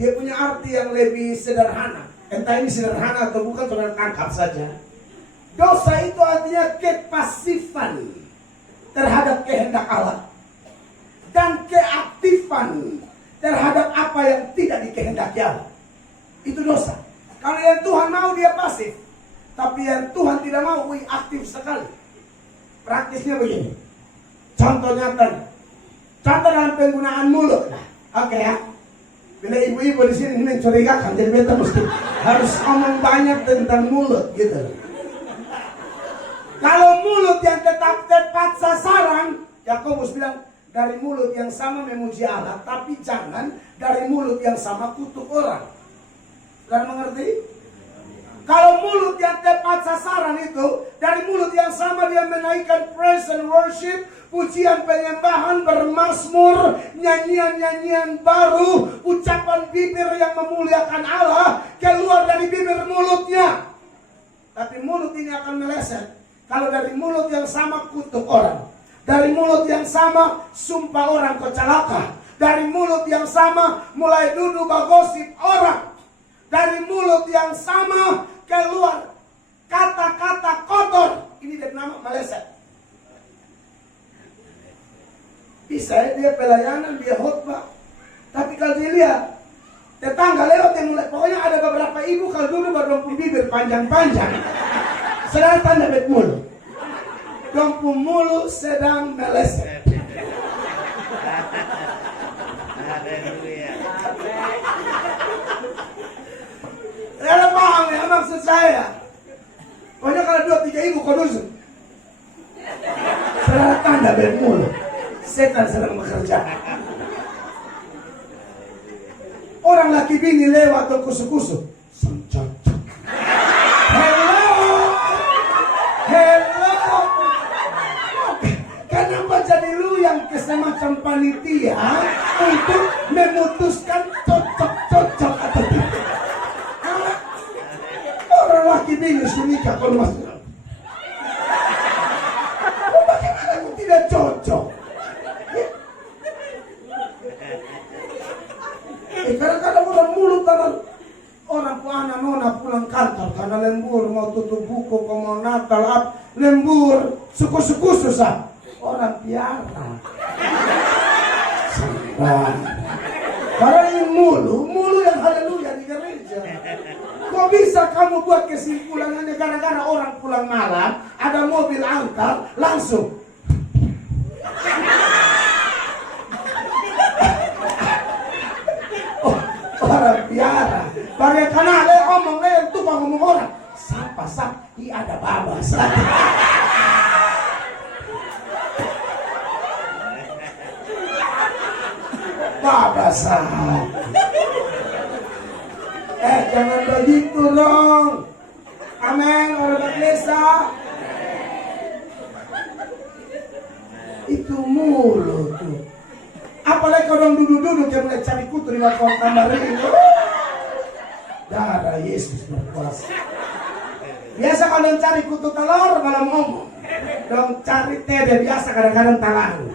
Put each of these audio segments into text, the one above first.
dia punya arti yang lebih sederhana. Entah ini sederhana atau bukan, saudara tangkap saja. Dosa itu artinya kepasifan terhadap kehendak Allah dan keaktifan terhadap apa yang tidak dikehendaki Allah. Itu dosa. Kalau yang Tuhan mau dia pasif, tapi yang Tuhan tidak mau aktif sekali. Praktisnya begini. Contoh nyata. Contoh dalam penggunaan mulut. Oke ya. Bila ibu-ibu di sini mencurigakan, jadi beta mesti harus ngomong banyak tentang mulut gitu. Kalau mulut yang tetap tepat sasaran, Yakobus bilang dari mulut yang sama memuji Allah, tapi jangan dari mulut yang sama kutuk orang. Kalian mengerti? Kalau mulut yang tepat sasaran itu, dari mulut yang sama dia menaikkan praise and worship, pujian penyembahan, bermazmur, nyanyian-nyanyian baru, ucapan bibir yang memuliakan Allah keluar dari bibir mulutnya. Tapi mulut ini akan meleset kalau dari mulut yang sama kutuk orang, dari mulut yang sama sumpah orang kau celaka, dari mulut yang sama mulai duduk bagosip orang, dari mulut yang sama keluar kata-kata kotor. Ini dia nama meleset. Bisa dia pelayanan, dia khotbah, tapi kalau dilihat tetangga lewat yang mulai, pokoknya ada beberapa ibu kalau dulu berdompu bibir panjang-panjang, sedang tanda bet mulut, dompu mulut sedang meleset. Ada paham ya maksud saya? Pokoknya kalau 2-3 ibu kondusif, sedang tanda bet mulut, setan sedang bekerja. Orang laki bini lewat atau kusu-kusu, hello. Kenapa jadi lu yang kesemacam panitia untuk memutuskan cocok atau tidak? Orang laki bini sunika kalau masuk. Bagaimana aku tidak cocok? Kadang-kadang orang mulut orang anak nona pulang kantor karena lembur mau tutup buku, mau Natal, lembur, suku-suku susah. Orang piara. Sabar. Karena ini mulu yang haleluya di gereja. Kok bisa kamu buat kesimpulannya gara-gara orang pulang malam, ada mobil angkat, langsung. Orang piara. Bagaimana ada omong itu ngomong orang. Sapa ada babas. Babasan. Jangan begitu dong. Amin. Orang desa. Itu mulut tuh. Apalagi kalau orang duduk-duduk yang mulai cari kutu di waktu tambah itu. Darah Yesus berkuasa. Biasa kalau yang cari kutu telur malah ngomong. Dong cari teh biasa kadang-kadang talang.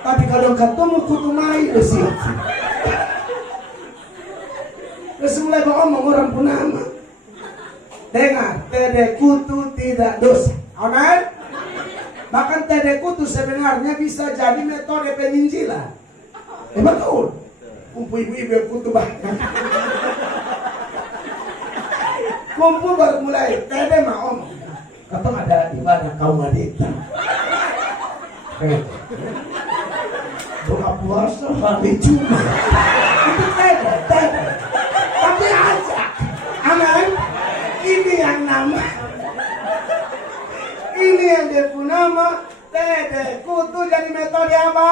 Tapi kalau ketemu kutu mai udah siap. Terus mulai ngomong orang punama. Dengar, teh kutu tidak dosa. Amen. Bahkan teh kutu sebenarnya bisa jadi metode peninjilan. Betul. Kumpul ibu-ibu kutu banyak. Kumpul baru mulai. Teh mah om. Katong ada ibadah kaum wanita. Buka puasa hari Jumat. Itu teh. Tapi ajak. Aman. Ini yang nama. Ini yang dia pun nama teh kutu jadi metode apa?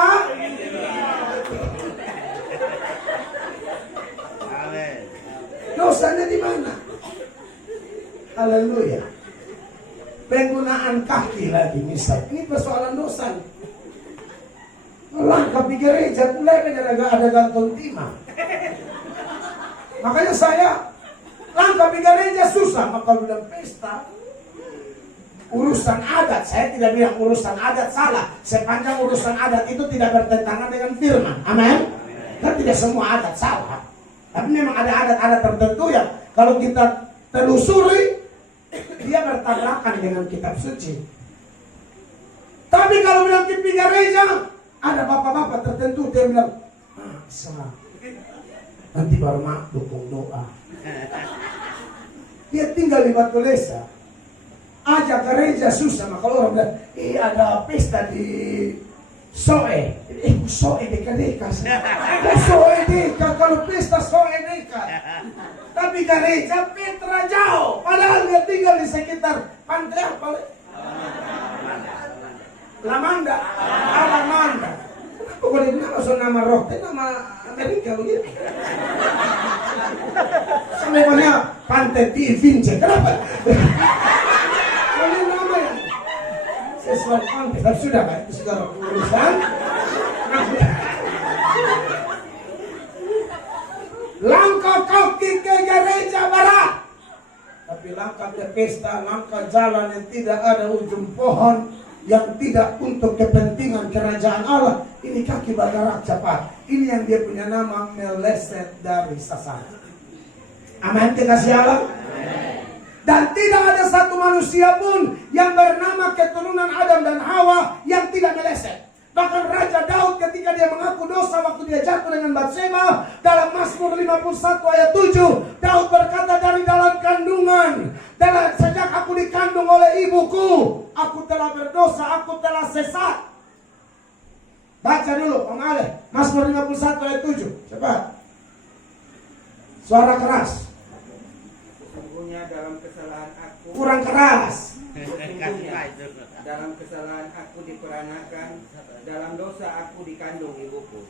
Amin. Dosanya di mana? Haleluya. Penggunaan kaki lagi misal. Ini persoalan dosa. Langkah di gereja mulai ada gantung timah. Makanya saya langkah di gereja susah. Maka udah pesta urusan adat, saya tidak bilang urusan adat salah, sepanjang urusan adat itu tidak bertentangan dengan firman. Amin. Ngerti tidak semua adat salah. Tapi memang ada adat-adat tertentu yang kalau kita telusuri, dia bertabrakan dengan kitab suci. Tapi kalau bilang di gereja, ada bapak-bapak tertentu dia bilang, salah. Nanti baru mak dukung doa. Dia tinggal di Batu Lesa, ajak gereja susah. Maka orang bilang, ada pesta di Soe. Soe deka-deka. Soe deka, kalau pesta Soe deka. Tapi gereja Petra jauh. Padahal dia tinggal di sekitar pantai apa? Lamanda. Alamanda. Kenapa boleh nama so nama rohnya nama Amerika begitu? Namanya Pantai Vince. Kenapa? Boleh nama ya? Sesuai pantai. Tapi sudah kan? Itu sudah urusan. Langkah kaki ke gereja barat. Tapi langkah ke pesta, langkah jalan yang tidak ada ujung pohon, yang tidak untuk kepentingan kerajaan Allah. Ini kaki bergerak cepat. Ini yang dia punya nama meleset dari sasaran. Amin, dikasih Allah. Dan tidak ada satu manusia pun yang bernama keturunan Adam dan Hawa yang tidak meleset. Bahkan Raja Daud ketika dia mengaku dosa waktu dia jatuh dengan Batseba, dalam Mazmur 51 ayat 7, Daud berkata, dari dalam kandungan, sejak aku dikandung oleh ibuku, aku telah berdosa, aku telah sesat. Baca dulu Om Ale, Mazmur 51 ayat 7, cepat. Suara keras. Sesungguhnya dalam kesalahan aku, Kurang keras. sesungguhnya dalam kesalahan aku diperanakan, dalam dosa aku dikandung ibuku.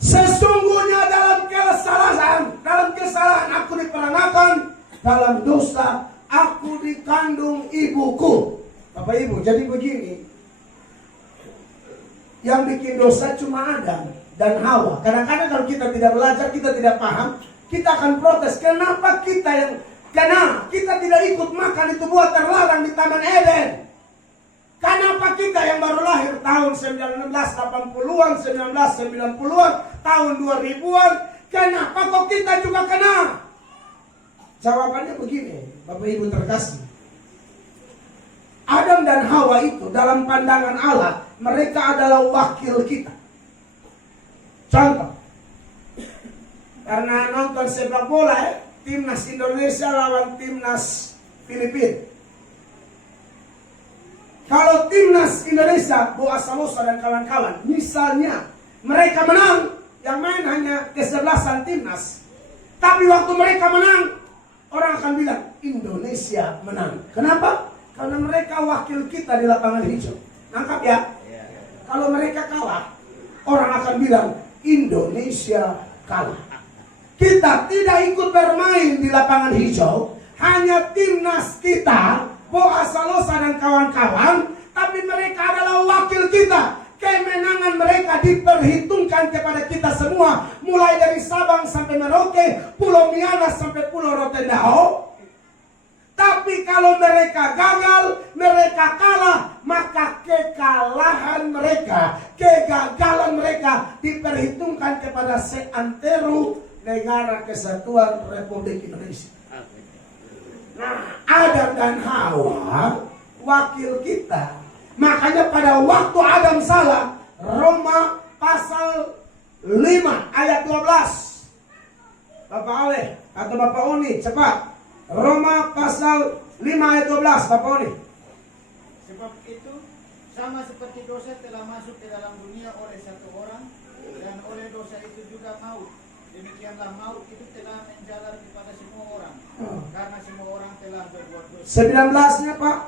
Sesungguhnya dalam kesalahan aku diperanakan, dalam dosa aku dikandung ibuku. Bapak Ibu, jadi begini, yang bikin dosa cuma Adam dan Hawa. Kadang-kadang kalau kita tidak belajar, kita tidak paham, kita akan protes. Kenapa kita tidak ikut makan itu buah terlarang di Taman Eden? Kenapa kita yang baru lahir tahun 1980-an, 1990-an, tahun 2000-an, kenapa kok kita juga kena? Jawabannya begini, Bapak Ibu terkasih. Adam dan Hawa itu dalam pandangan Allah, mereka adalah wakil kita. Contoh, karena nonton sepak bola, timnas Indonesia lawan timnas Filipina. Kalau timnas Indonesia, Boa Salosa dan kawan-kawan, misalnya mereka menang, yang main hanya kesebelasan timnas. Tapi waktu mereka menang, orang akan bilang Indonesia menang. Kenapa? Karena mereka wakil kita di lapangan hijau. Nangkap ya? Kalau mereka kalah, orang akan bilang Indonesia kalah. Kita tidak ikut bermain di lapangan hijau, hanya timnas kita, Boa Salosa dan kawan-kawan, tapi mereka adalah wakil kita. Kemenangan mereka diperhitungkan kepada kita semua, mulai dari Sabang sampai Merauke, Pulau Miangas sampai Pulau Rotendao. Tapi kalau mereka gagal, mereka kalah, maka kekalahan mereka, kegagalan mereka diperhitungkan kepada seantero Negara Kesatuan Republik Indonesia. Nah, Adam dan Hawa wakil kita. Makanya pada waktu Adam salah, Roma pasal 5 ayat 12. Bapak Ale atau Bapak Oni, cepat. Roma pasal 5 ayat 12, Bapak Oni. Sebab itu sama seperti dosa telah masuk ke dalam dunia oleh satu orang, dan oleh dosa itu juga maut. Demikianlah maut itu telah menjalar kepada semua orang, karena semua orang telah berbuat dosa. 19-nya Pak.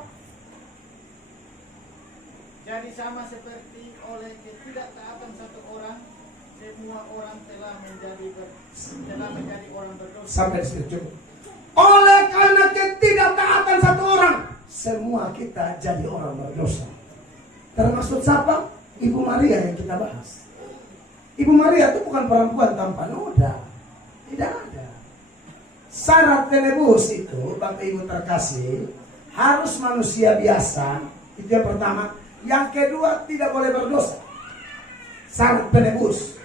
Jadi sama seperti oleh ketidaktaatan satu orang, semua orang telah menjadi orang berdosa. Sampai situ. Oleh karena ketidaktaatan satu orang, semua kita jadi orang berdosa. Termasuk siapa? Ibu Maria yang kita bahas. Ibu Maria itu bukan perempuan tanpa noda. Tidak ada. Syarat penebus itu, Bapak Ibu terkasih, harus manusia biasa. Itu yang pertama. Yang kedua, tidak boleh berdosa. Syarat penebus.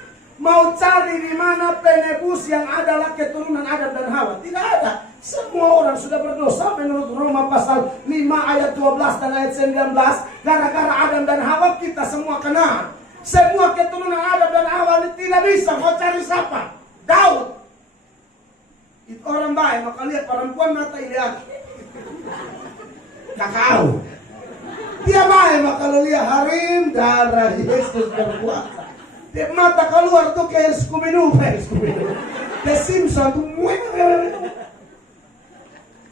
mau cari di mana penebus yang adalah keturunan Adam dan Hawa. Tidak ada. Semua orang sudah berdosa menurut Roma pasal 5 ayat 12 dan ayat 19. Gara-gara Adam dan Hawa kita semua kena. Semua keturunan Adam dan Hawa tidak bisa. Mau cari siapa? Daud. Itu orang baik. Maka lihat perempuan mata lihat. Kakao. Dia baik. Maka lihat harim darah Yesus berkuasa. Dia mata keluar tuh kayak Scooby-Doo. The Simpsons tuh.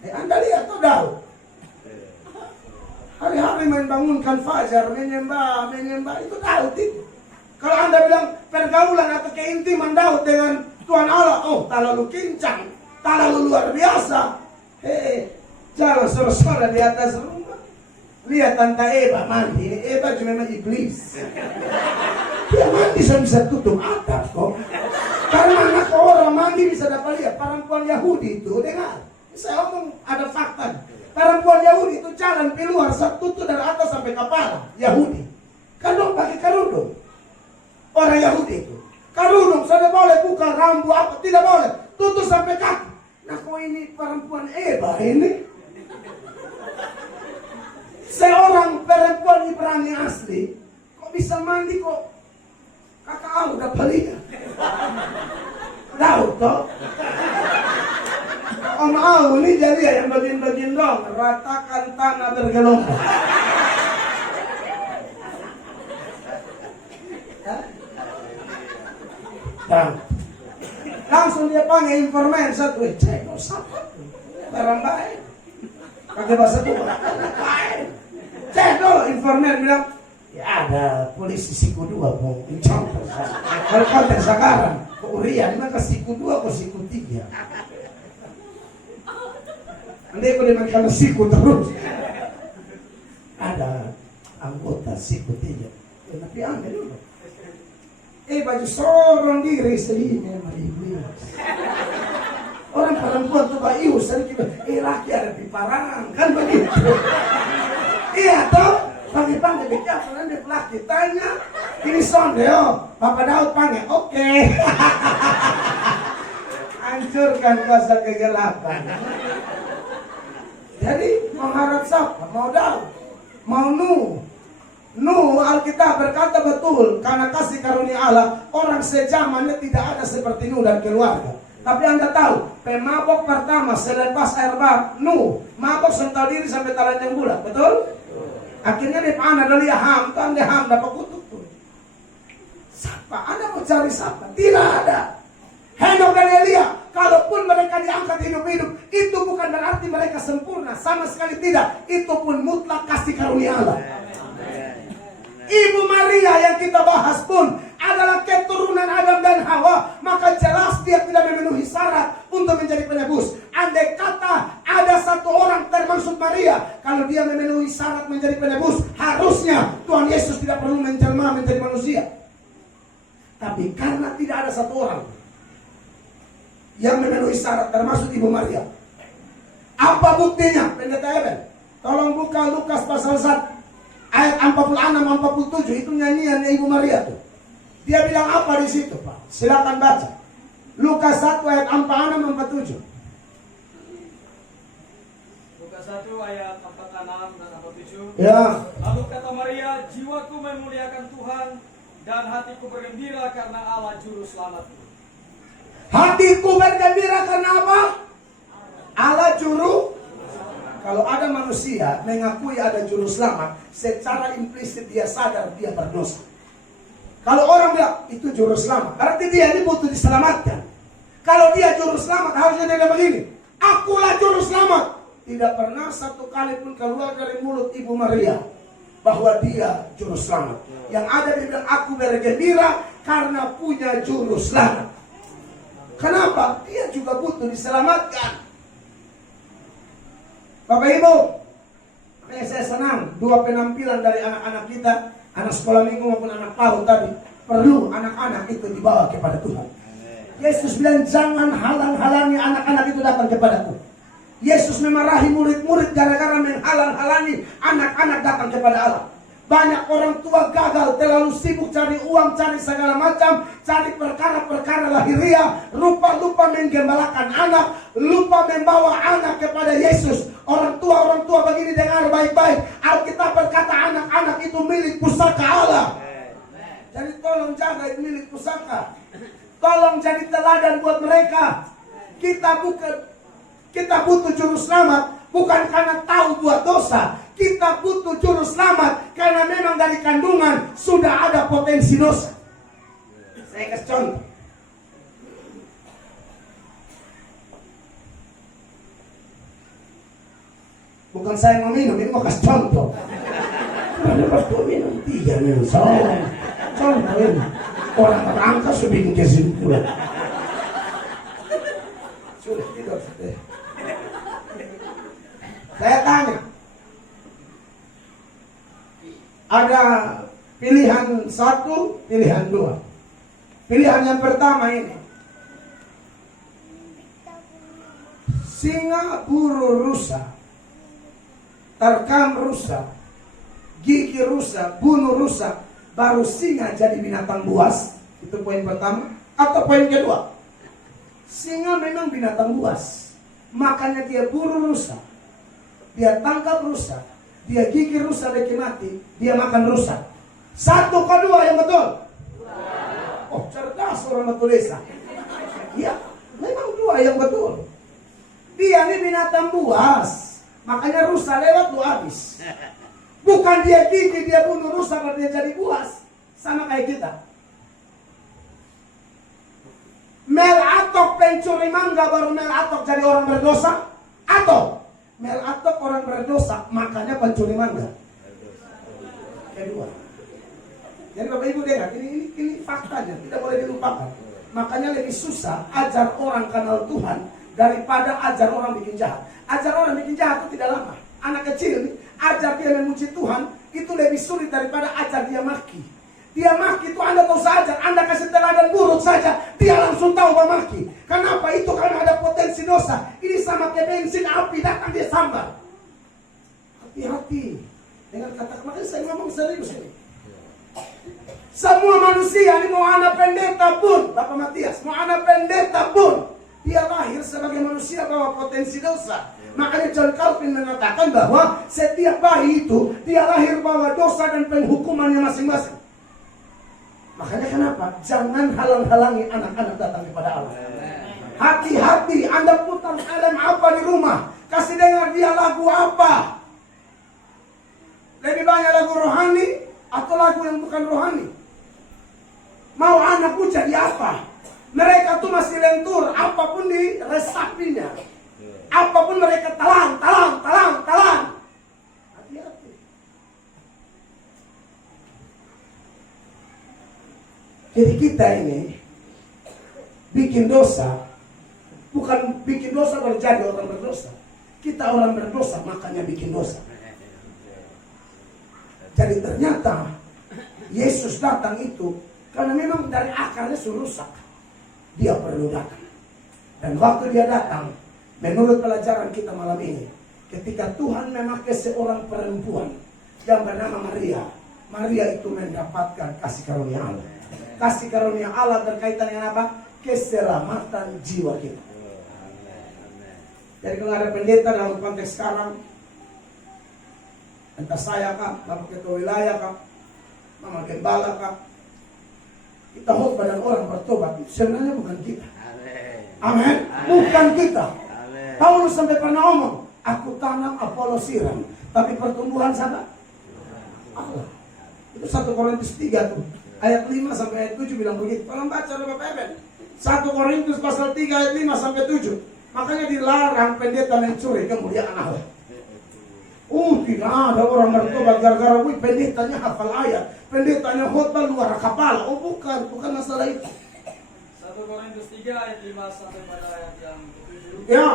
Anda lihat tuh Daud. Hari-hari main bangunkan fajar, menyembah itu Daud itu. Kalau Anda bilang pergaulan atau keintiman Daud dengan Tuhan Allah, oh terlalu kincang, terlalu luar biasa. Jangan saudara di atas rumah. Lihat Tante Eva mandi, Eva cuma memang iblis. Dia mandi bisa tutup atap kok. Karena anak orang mandi bisa dapat lihat perempuan Yahudi itu dengar. Saya ngomong ada fakta. Perempuan Yahudi itu jalan keluar tutup dari atas sampai kepala. Yahudi. Kan dong pakai kerudung. Orang Yahudi itu. Kerudung sudah boleh buka rambut apa tidak boleh. Tutup sampai kaki. Nah kok ini perempuan Eva ini? Seorang perempuan Ibrani asli kok bisa mandi kok? Kakak aku dapat lihat. Daud toh. Om Au ini jadi yang bagian-bagian dong. Ratakan tanah bergelombang. Dan langsung dia panggil informan satu. Cek no siapa? Barang baik. Pakai bahasa tua. Baik. Cek no informan bilang. Ya ada polisi siku 2 mau mencontoh. Kalau konteks sekarang ke Urian maka siku 2 ke siku 3. Andai aku dimakan siku terus. Ada anggota siku 3. Tapi ambil dulu. Baju sorong diri sendiri sama iblis. Orang perempuan tuh bayu sering kita. Laki ada di parang kan begitu. Iya toh. Panggil bicara, nanti laki tanya, ini sonde, Bapak Daud panggil, oke. Hancurkan kuasa kegelapan. Jadi mengharap siapa? Mau Daud, mau Nuh. Nuh Alkitab berkata betul, karena kasih karunia Allah, orang sejamannya tidak ada seperti Nuh dan keluarga. Tapi Anda tahu, pemabok pertama selepas air bah, Nuh, mabok sental diri sampai telanjang bulat, betul? Akhirnya dia panah dari Ham, kan dia Ham dapat kutuk tuh. Siapa? Anda mau cari siapa? Tidak ada. Henok dan Elia, kalaupun mereka diangkat hidup-hidup, itu bukan berarti mereka sempurna, sama sekali tidak. Itu pun mutlak kasih karunia Allah. Ibu Maria yang kita bahas pun adalah keturunan Adam dan Hawa, maka jelas dia tidak memenuhi syarat untuk menjadi penebus. Andai kata ada satu orang termasuk Maria, kalau dia memenuhi syarat menjadi penebus, harusnya Tuhan Yesus tidak perlu menjelma menjadi manusia. Tapi karena tidak ada satu orang yang memenuhi syarat termasuk Ibu Maria, apa buktinya? Pendeta Eben, tolong buka Lukas pasal 1 ayat 46-47, itu nyanyiannya Ibu Maria tuh. Dia bilang apa di situ, Pak? Silakan baca. Lukas 1 ayat 46-47. Lukas 1 ayat 46 dan 47. Ya. Lalu kata Maria, jiwaku memuliakan Tuhan dan hatiku bergembira karena Allah juru selamatku. Hatiku bergembira karena apa? Allah juru. Kalau ada manusia mengakui ada juru selamat, secara implisit dia sadar dia berdosa. Kalau orang bilang itu juru selamat, berarti dia ini butuh diselamatkan. Kalau dia juru selamat, harusnya dia begini, akulah juru selamat. Tidak pernah satu kali pun keluar dari mulut Ibu Maria bahwa dia juru selamat. Yang ada dia bilang, aku bergembira karena punya juru selamat. Kenapa? Dia juga butuh diselamatkan. Bapak Ibu, saya senang dua penampilan dari anak-anak kita, anak sekolah minggu maupun anak PAUD tadi. Perlu anak-anak itu dibawa kepada Tuhan. Yesus bilang jangan halang-halangi anak-anak itu datang kepadaku. Yesus memarahi murid-murid gara-gara menghalang-halangi anak-anak datang kepada Allah. Banyak orang tua gagal, terlalu sibuk cari uang, cari segala macam, cari perkara-perkara lahiriah, lupa menggembalakan anak, lupa membawa anak kepada Yesus. Orang tua begini, dengar baik-baik. Alkitab berkata anak-anak itu milik pusaka Allah. Jadi tolong jaga itu milik pusaka. Tolong jadi teladan buat mereka. Kita butuh juru selamat bukan karena tahu buat dosa. Kita butuh juru selamat karena memang dari kandungan sudah ada potensi dosa. Saya kasih contoh. Bukan saya mau minum, ini mau kasih contoh. Ada waktu minum 3 minum contoh ini. Orang terangkat sudah bikin kesimpulan. Sudah tidur. Saya tanya. Ada pilihan 1, pilihan 2. Pilihan yang pertama ini. Singa buru rusa, terkam rusa, gigi rusa, bunuh rusa, baru singa jadi binatang buas. Itu poin pertama. Atau poin kedua, singa memang binatang buas, makanya dia buru rusa, dia tangkap rusa, dia gigit rusa bikin mati, dia makan rusa. 1 ke 2 yang betul? Oh, cerdas orang Matulesa. Ya, memang 2 yang betul. Dia ini binatang buas, makanya rusa lewat lu habis. Bukan dia gigit, dia bunuh rusa kalau dia jadi buas. Sama kayak kita. Mel Atok pencuri mangga baru Mel Atok jadi orang berdosa? Atau Mel Atok orang berdosa, makanya pencuri mangga? Kedua. Jadi Bapak Ibu dengar, ini faktanya, tidak boleh dilupakan. Makanya lebih susah ajar orang kenal Tuhan daripada ajar orang bikin jahat. Ajar orang bikin jahat itu tidak lama. Anak kecil nih, ajar dia memuji Tuhan itu lebih sulit daripada ajar dia maki. Dia maki itu Anda tahu saja, Anda kasih teladan buruk saja, dia langsung tahu memaki. Kenapa? Itu karena ada potensi dosa. Ini sama kayak bensin api datang dia sambar. Hati-hati dengan kata, makanya saya ngomong serius ini. Semua manusia ini mau anak pendeta pun, Bapak Matias, mau anak pendeta pun, dia lahir sebagai manusia bawa potensi dosa. Makanya John Calvin mengatakan bahwa setiap bayi itu dia lahir bawa dosa dan penghukumannya masing-masing. Makanya kenapa? Jangan halang-halangi anak-anak datang kepada Allah. Hati-hati, Anda putar film apa di rumah, kasih dengar dia lagu apa. Lebih banyak lagu rohani atau lagu yang bukan rohani? Mau anakku jadi apa? Mereka tuh masih lentur, apapun diresapinya. Apapun mereka talang. Hati-hati. Jadi kita ini bikin dosa, bukan bikin dosa kalau jadi orang berdosa. Kita orang berdosa makanya bikin dosa. Jadi ternyata Yesus datang itu karena memang dari akarnya sudah rusak. Dia perlu datang. Dan waktu dia datang, menurut pelajaran kita malam ini, ketika Tuhan memakai seorang perempuan yang bernama Maria, Maria itu mendapatkan kasih karunia Allah. Kasih karunia Allah berkaitan dengan apa? Keselamatan jiwa kita. Jadi kalau ada pendeta dalam konteks sekarang, entah saya kah, Bapak Ketua Wilayah kah, Mama Gembala kah, kita khotbah dan orang bertobat, sebenarnya bukan kita. Amin. Bukan kita. Paulus sampai pernah ngomong, aku tanam, Apolos siram, tapi pertumbuhan siapa? Allah. Itu 1 Korintus 3 tuh, ayat 5 sampai ayat 7 bilang begitu. Tolong baca Bapak Eben. 1 Korintus pasal 3 ayat 5 sampai 7. Makanya dilarang pendeta mencuri kemuliaan Allah. Tidak ada orang bertobat gara-gara pendetanya hafal ayat, pendetanya khotbah luar kepala. Bukan masalah itu. 1 Korintus 3 ayat 5 sampai pada ayat yang ke-7. Ya.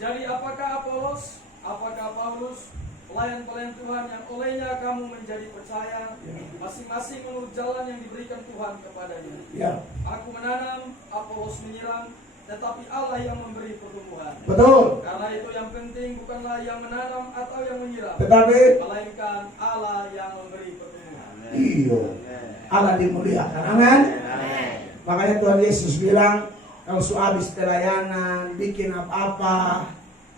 Jadi apakah Apolos, apakah Paulus, pelayan-pelayan Tuhan yang olehnya kamu menjadi percaya, masing-masing menurut jalan yang diberikan Tuhan kepadanya. Ya. Aku menanam, Apolos menyiram, tetapi Allah yang memberi pertumbuhan. Betul. Karena itu yang penting bukanlah yang menanam atau yang menyiram, Tetapi melainkan Allah yang memberi pertumbuhan. iya, Allah dimuliakan. Amin. Makanya Tuhan Yesus bilang, kalau sudah habis pelayanan, bikin apa-apa,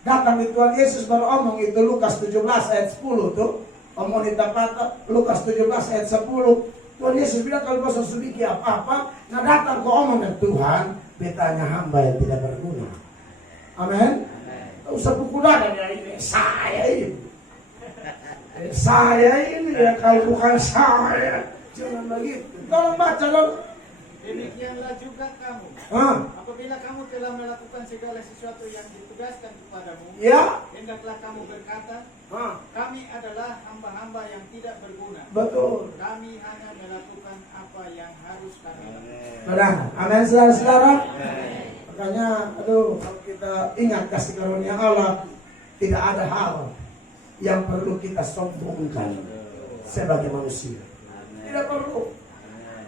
datang di Tuhan Yesus baru omong itu Lukas 17 ayat 10 tuh. Omong di tempat Lukas 17 ayat 10. Tuhan Yesus bilang kalau kau sesuatu bikin apa-apa, nah datang kau omong dengan Tuhan, betanya hamba yang tidak berguna. Amin. Tak usah pukul ada ya ini saya ini. Saya ini ya, kalau bukan saya jangan begitu. Tolong baca dong. Demikianlah juga kamu. Apabila kamu telah melakukan segala sesuatu yang ditugaskan kepadamu, Ya. hendaklah kamu berkata, kami adalah hamba-hamba yang tidak berguna. Betul. Kami hanya melakukan apa yang harus kami lakukan. Benar. Amin, saudara-saudara. Makanya, kalau kita ingat kasih karunia Allah, tidak ada hal yang perlu kita sombongkan sebagai manusia. Tidak perlu.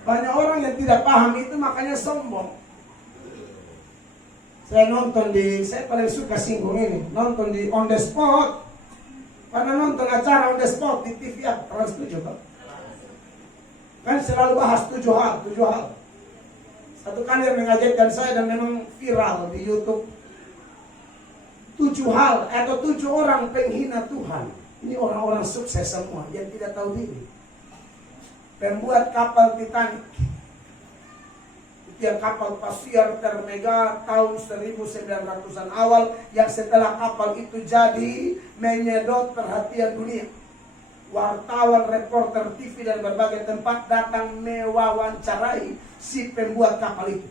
Banyak orang yang tidak paham itu makanya sombong. Saya paling suka singgung ini, nonton di On The Spot. Karena nonton acara On The Spot di TV Trans 7 kan selalu bahas 7 hal. Satu kali yang mengagetkan saya dan memang viral di YouTube. 7 hal atau 7 orang penghina Tuhan. Ini orang-orang sukses semua yang tidak tahu diri. Pembuat kapal Titanic, yang kapal pasiar termega tahun 1900-an awal, yang setelah kapal itu jadi menyedot perhatian dunia. Wartawan, reporter TV dan berbagai tempat datang mewawancarai si pembuat kapal itu.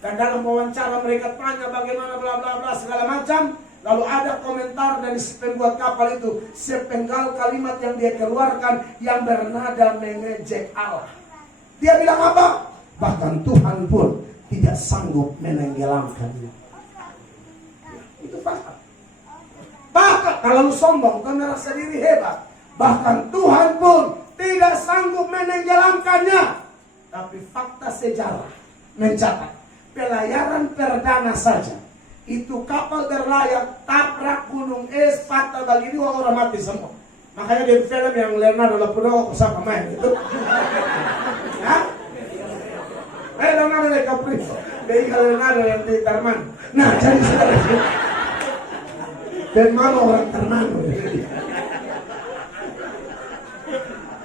Dan dalam wawancara mereka tanya bagaimana bla bla bla segala macam. Lalu ada komentar dari si pembuat kapal itu, sepenggal kalimat yang dia keluarkan yang bernada mengejek Allah. Dia bilang apa? Bahkan Tuhan pun tidak sanggup menenggelamkannya. Itu fakta. Bahkan kalau lu sombong, kau merasa diri hebat. Bahkan Tuhan pun tidak sanggup menenggelamkannya. Tapi fakta sejarah mencatat pelayaran perdana saja itu kapal berlayar tabrak gunung es, patah bagi 2 orang mati semua. Makanya di film yang Leonardo DiCaprio siapa main itu? Hah? Leonardo DiCaprio. Dari Leonardo yang di Tarman. Nah, jadi saudara. Dan mana orang Tarman?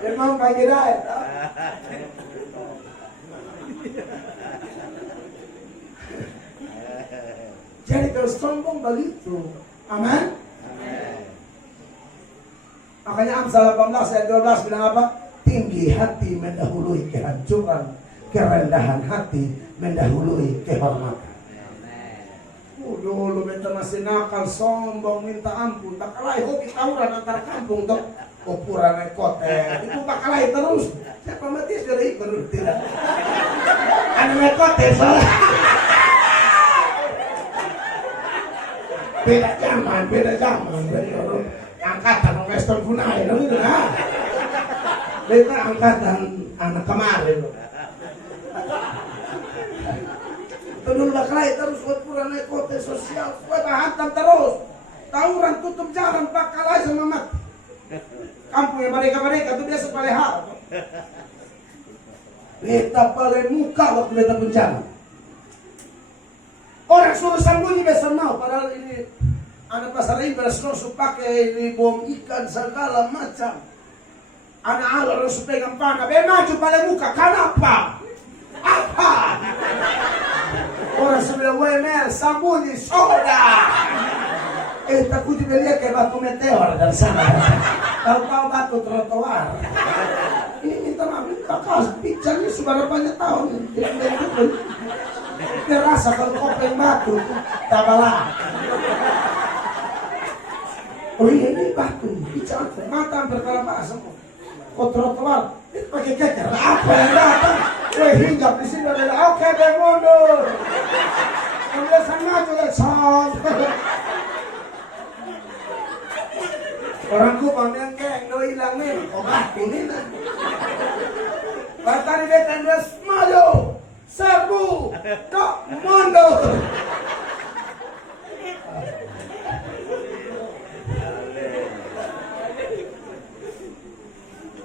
Dan mau bagi diet. Jadi kalau sombong begitu. Amin. Makanya Amsal 18 ayat 12 bilang apa? Tinggi hati mendahului kehancuran, kerendahan hati mendahului kehormatan. Dulu minta masih nakal, sombong, minta ampun. Bakalai hobi tawuran antar kampung tuh. Ukuran ekote. Itu bakalai terus. Siapa mati sudah ikut tidak? Ada ekote soalnya. Beda zaman. Angkatan Western Funai, beda angkatan anak kemarin. Itu dulu bakalai terus ukuran ekote sosial, supaya bahantam terus. Tawuran tutup jalan bakalai sama mati. Kampung yang mereka itu biasa paling hal. Beta paling muka waktu beta bencana. Orang suruh sembunyi besar mau, padahal ini anak pasar ibarat suruh pakai ini bom ikan segala macam. Anak alur harus pegang panah, maju pada muka, kenapa? Apa? Orang sebelah WMR sembunyi soda. Takut dibeli kayak batu meteor dari sana. Tahu-tahu batu trotoar. Ini minta maaf, ini bakal pincangnya sudah banyak tahun. Terasa kalau kopeng batu, tabalah. Oh iya ini batu, pincang, mata hampir kalah semua. Kok trotoar, itu pakai keker, apa yang datang? Hinggap di sini adalah oke, mundur. Kemudian sangat juga song. Orang Kupang yang keng, do hilang nih, batu nih. Batari betan dua maju. serbu, kok mundur.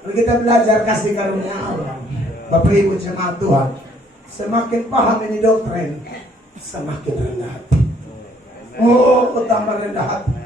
Kalau kita belajar kasih karunia Allah, Bapak Ibu jemaat Tuhan, semakin paham ini doktrin, semakin rendah hati. Oh, tambah rendah hati.